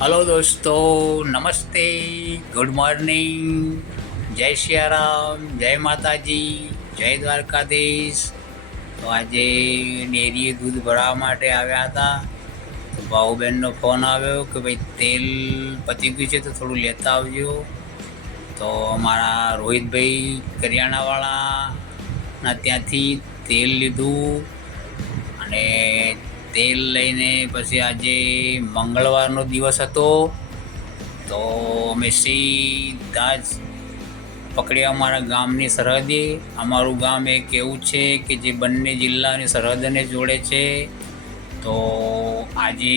Hello दोस्तों, नमस्ते, good morning, जय सियाराम, जय माताजी, જય દ્વારકાધીશ। તો આજે ડેરીએ દૂધ ભરાવા માટે આવ્યા હતા તો ભાઉબેનનો ફોન આવ્યો કે ભાઈ તેલ પતી ગયું છે તો થોડું લેતા આવજો। તો અમારા રોહિતભાઈ કરિયાણાવાળાના ત્યાંથી તેલ લીધું અને તેલ લઈને પછી આજે મંગળવારનો દિવસ હતો તો અમે સીધા જ પકડ્યા અમારા ગામની સરહદે। અમારું ગામ એક એવું છે કે જે બંને જિલ્લાની સરહદને જોડે છે। તો આજે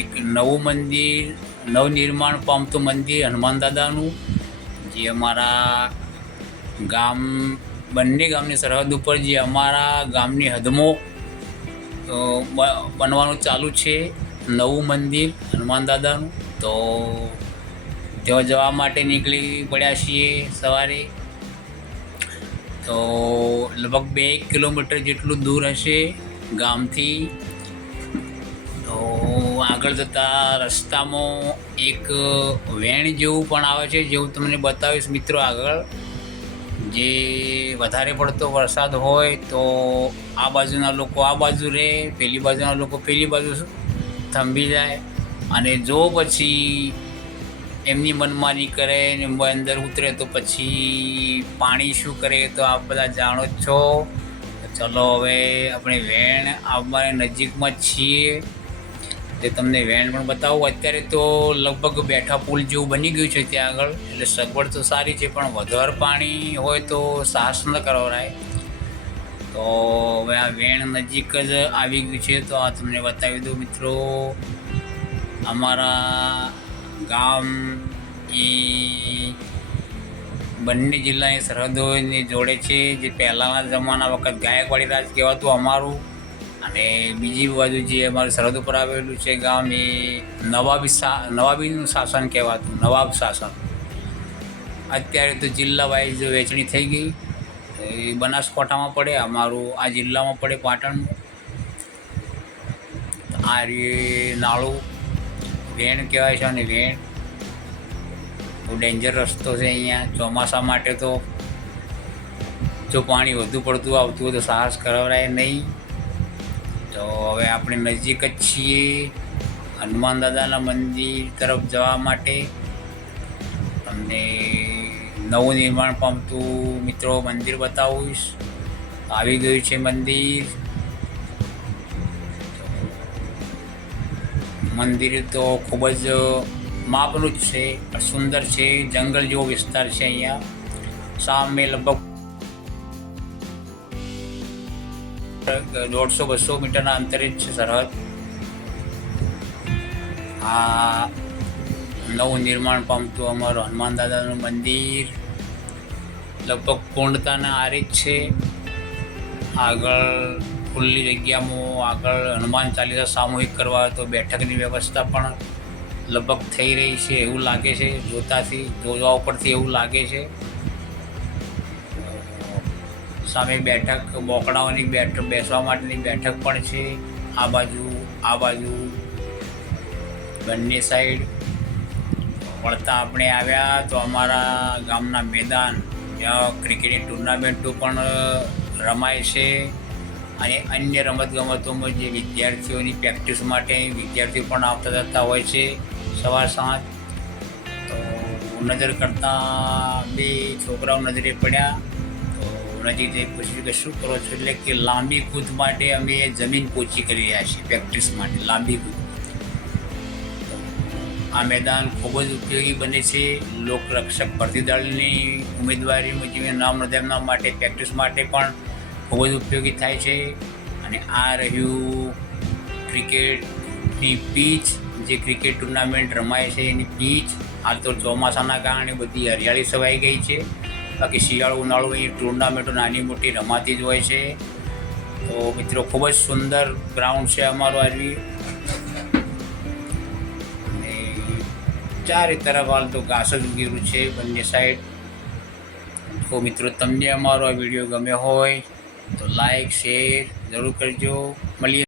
એક નવું મંદિર, નવનિર્માણ પામતું મંદિર હનુમાન દાદાનું, જે અમારા ગામ બંને ગામની સરહદ ઉપર જે અમારા ગામની હદમાં બનવાનું ચાલુ છે નવું મંદિર હનુમાન દાદાનું। તો ત્યાં જવા માટે નીકળી પડ્યા છીએ સવારે। તો લગભગ 2 કિલોમીટર જેટલું દૂર હશે ગામથી। તો આગળ જતાં રસ્તામાં એક વેણ જેવું પણ આવે છે, જેવું તમને બતાવીશ મિત્રો આગળ। જે વધારે પડતો વરસાદ હોય તો આ બાજુના લોકો આ બાજુ રહે, પેલી બાજુના લોકો પેલી બાજુ થંભી જાય, અને જો પછી એમની મનમાની કરે ને અંદર ઉતરે તો પછી પાણી શું કરે તો આપ બધા જાણો જ છો। ચલો હવે આપણે વેણ આવવાની નજીકમાં જ છીએ, તે તમને વેણ પણ બતાવું। અત્યારે તો લગભગ બેઠા પુલ જેવું બની ગયું છે ત્યાં આગળ, એટલે સગવડ તો સારી છે, પણ વધારે પાણી હોય તો સાહસ ન કરવરાય। તો હવે આ વેણ નજીક જ આવી ગયું છે તો આ તમને બતાવી દઉં મિત્રો। અમારા ગામ એ બંને જિલ્લાની સરહદોની જોડે છે, જે પહેલાંના જમાના વખત ગાયકવાડી રાજ કહેવાતું અમારું, અને બીજી બાજુ જે અમારું સરહદ ઉપર આવેલું છે ગામ એ નવાબીનું શાસન કહેવાતું, નવાબ શાસન। અત્યારે તો જિલ્લા વાઇઝ વહેંચણી થઈ ગઈ, એ બનાસકાંઠામાં પડે, અમારું આ જિલ્લામાં પડે પાટણમાં। આ નાળું વેણ કહેવાય છે, અને વેણ બહુ ડેન્જર રસ્તો છે અહીંયા ચોમાસા માટે। તો જો પાણી વધુ પડતું આવતું હોય તો સાહસ કરાવરાય નહીં। તો હવે આપણે નજીક જ છીએ હનુમાન દાદાના મંદિર તરફ જવા માટે। તમને નવું નિર્માણ પામતું મિત્રો મંદિર બતાવીશ। આવી ગયું છે મંદિર। મંદિર તો ખૂબ જ માપનું જ છે, સુંદર છે, જંગલ જેવો વિસ્તાર છે અહીંયા। સામે લગભગ 150-200 મીટરના અંતરે જ છે સરહદ। આ નવું નિર્માણ પામતું અમારું હનુમાન દાદાનું મંદિર લગભગ પૂર્ણતાના આરે જ છે। આગળ ખુલ્લી જગ્યામાં આગળ હનુમાન ચાલીસા સામૂહિક કરવા તો બેઠકની વ્યવસ્થા પણ લગભગ થઈ રહી છે એવું લાગે છે, જોવા ઉપરથી એવું લાગે છે। સામે બેઠક, બોકડાઓની બેઠક, બેસવા માટેની બેઠક પણ છે। આ બાજુ બંને સાઈડ વળતા આપણે આવ્યા તો અમારા ગામના મેદાન, જ્યાં ક્રિકેટની ટુર્નામેન્ટો પણ રમાય છે, અને અન્ય રમતગમતોમાં જે વિદ્યાર્થીઓની પ્રેક્ટિસ માટે વિદ્યાર્થીઓ પણ આવતા જતા હોય છે સવાર સાંજ। તો નજર કરતાં 2 છોકરાઓ નજરે પડ્યા તો નજીક જઈ પૂછ્યું કે શું કરો છો, એટલે કે લાંબી કૂદ માટે અમે જમીન પોચી કરી રહ્યા છીએ, પ્રેક્ટિસ માટે લાંબી કૂદ। આ મેદાન ખૂબ જ ઉપયોગી બને છે લોકરક્ષક ભરતી દળની ઉમેદવારીમાં જે નામ નોંધાવવા માટે, પ્રેક્ટિસ માટે પણ ખૂબ જ ઉપયોગી થાય છે। અને આ રહ્યું ક્રિકેટની પીચ, જે ક્રિકેટ ટુર્નામેન્ટ રમાય છે એની પીચ। હાલ તો ચોમાસાના કારણે બધી હરિયાળી છવાઈ ગઈ છે, બાકી શિયાળો ઉનાળો એ ટુર્નામેન્ટો નાની મોટી રમાતી જ હોય છે। તો મિત્રો ખૂબ જ સુંદર ગ્રાઉન્ડ છે અમારું આવી, અને ચારે તરફ હાલ તો ઘાસ જ ઉગેલું છે બંને સાઈડ। તો મિત્રો તમને અમારો આ વિડીયો ગમ્યો હોય તો લાઈક શેર જરૂર કરજો। મળીએ।